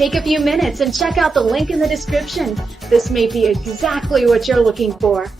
Take a few minutes and check out the link in the description. This may be exactly what you're looking for.